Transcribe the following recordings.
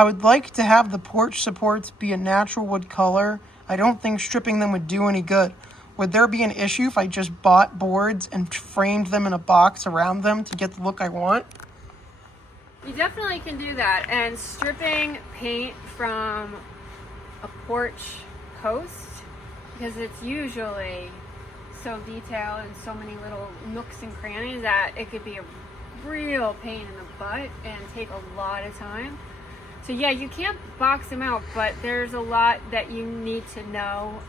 I would like to have the porch supports be a natural wood color. I don't think stripping them would do any good. Would there be an issue if I just bought boards and framed them in a box around them to get the look I want? You definitely can do that. And stripping paint from a porch post, because it's usually so detailed and so many little nooks and crannies that it could be a real pain in the butt and take a lot of time. So yeah, you can't box them out, but there's a lot that you need to know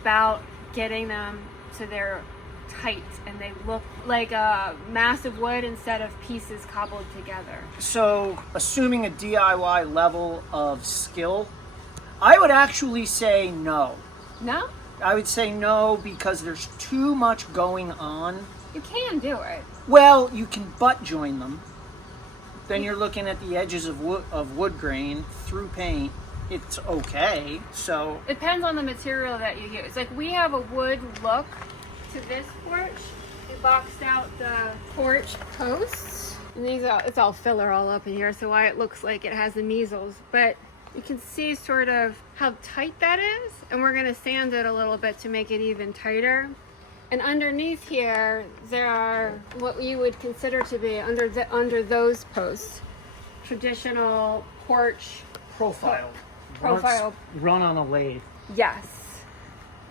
about getting them so they're tight and they look like a massive wood instead of pieces cobbled together. So, assuming a DIY level of skill, I would actually say no. No? I would say no because there's too much going on. You can do it. Well, you can butt join them. Then you're looking at the edges of wood grain through paint. It's okay. So it depends on the material that you use. Like we have a wood look to this porch. We boxed out the porch posts. And it's all filler all up in here, so why it looks like it has the measles. But you can see sort of how tight that is. And we're gonna sand it a little bit to make it even tighter. And underneath here, there are what you would consider to be under those posts, traditional porch profile. Run on a lathe. Yes.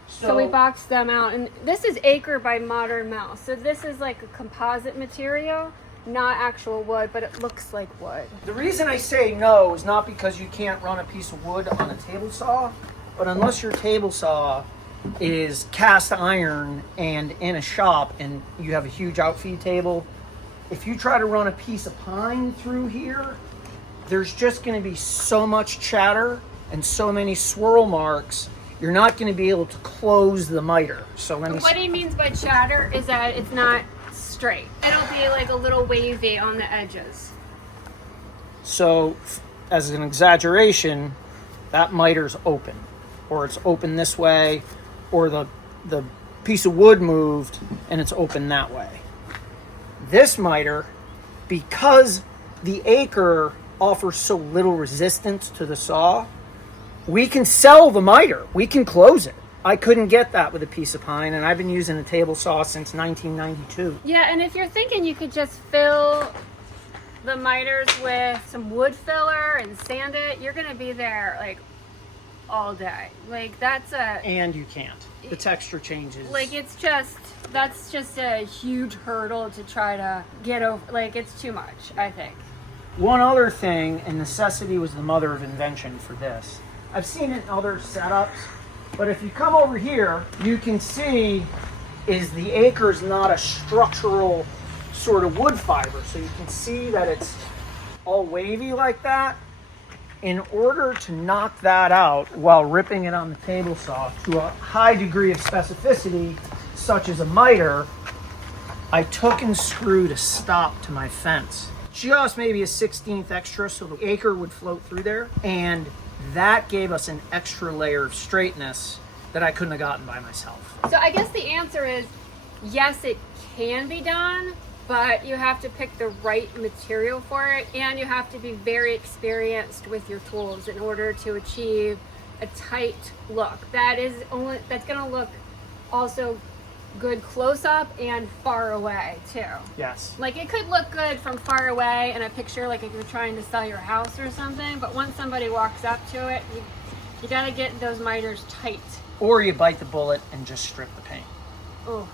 So we boxed them out, and this is Acre by Modern Mouse. So this is like a composite material, not actual wood, but it looks like wood. The reason I say no is not because you can't run a piece of wood on a table saw, but unless your table saw is cast iron and in a shop and you have a huge outfeed table, if you try to run a piece of pine through here, there's just going to be so much chatter and so many swirl marks, you're not going to be able to close the miter. So what he means by chatter is that it's not straight. It'll be like a little wavy on the edges. So as an exaggeration, that miter's open, or it's open this way, or the piece of wood moved and it's open that way. This miter, because the Acre offers so little resistance to the saw, we can sell the miter. We can close it. I couldn't get that with a piece of pine, and I've been using a table saw since 1992. Yeah, and if you're thinking you could just fill the miters with some wood filler and sand it, you're gonna be there like all day. Like and you can't. The texture changes. Like that's just a huge hurdle to try to get over. Like it's too much, I think. One other thing, and necessity was the mother of invention for this. I've seen it in other setups, but if you come over here, you can see is the Acre's not a structural sort of wood fiber. So you can see that it's all wavy like that. In order to knock that out while ripping it on the table saw to a high degree of specificity, such as a miter, I took and screwed a stop to my fence. Just maybe a 1/16 extra so the Acre would float through there. And that gave us an extra layer of straightness that I couldn't have gotten by myself. So I guess the answer is yes, it can be done, but you have to pick the right material for it, and you have to be very experienced with your tools in order to achieve a tight look. That's going to look also good close up and far away too. Yes. Like it could look good from far away in a picture, like if you're trying to sell your house or something, but once somebody walks up to it, you got to get those miters tight. Or you bite the bullet and just strip the paint. Oh.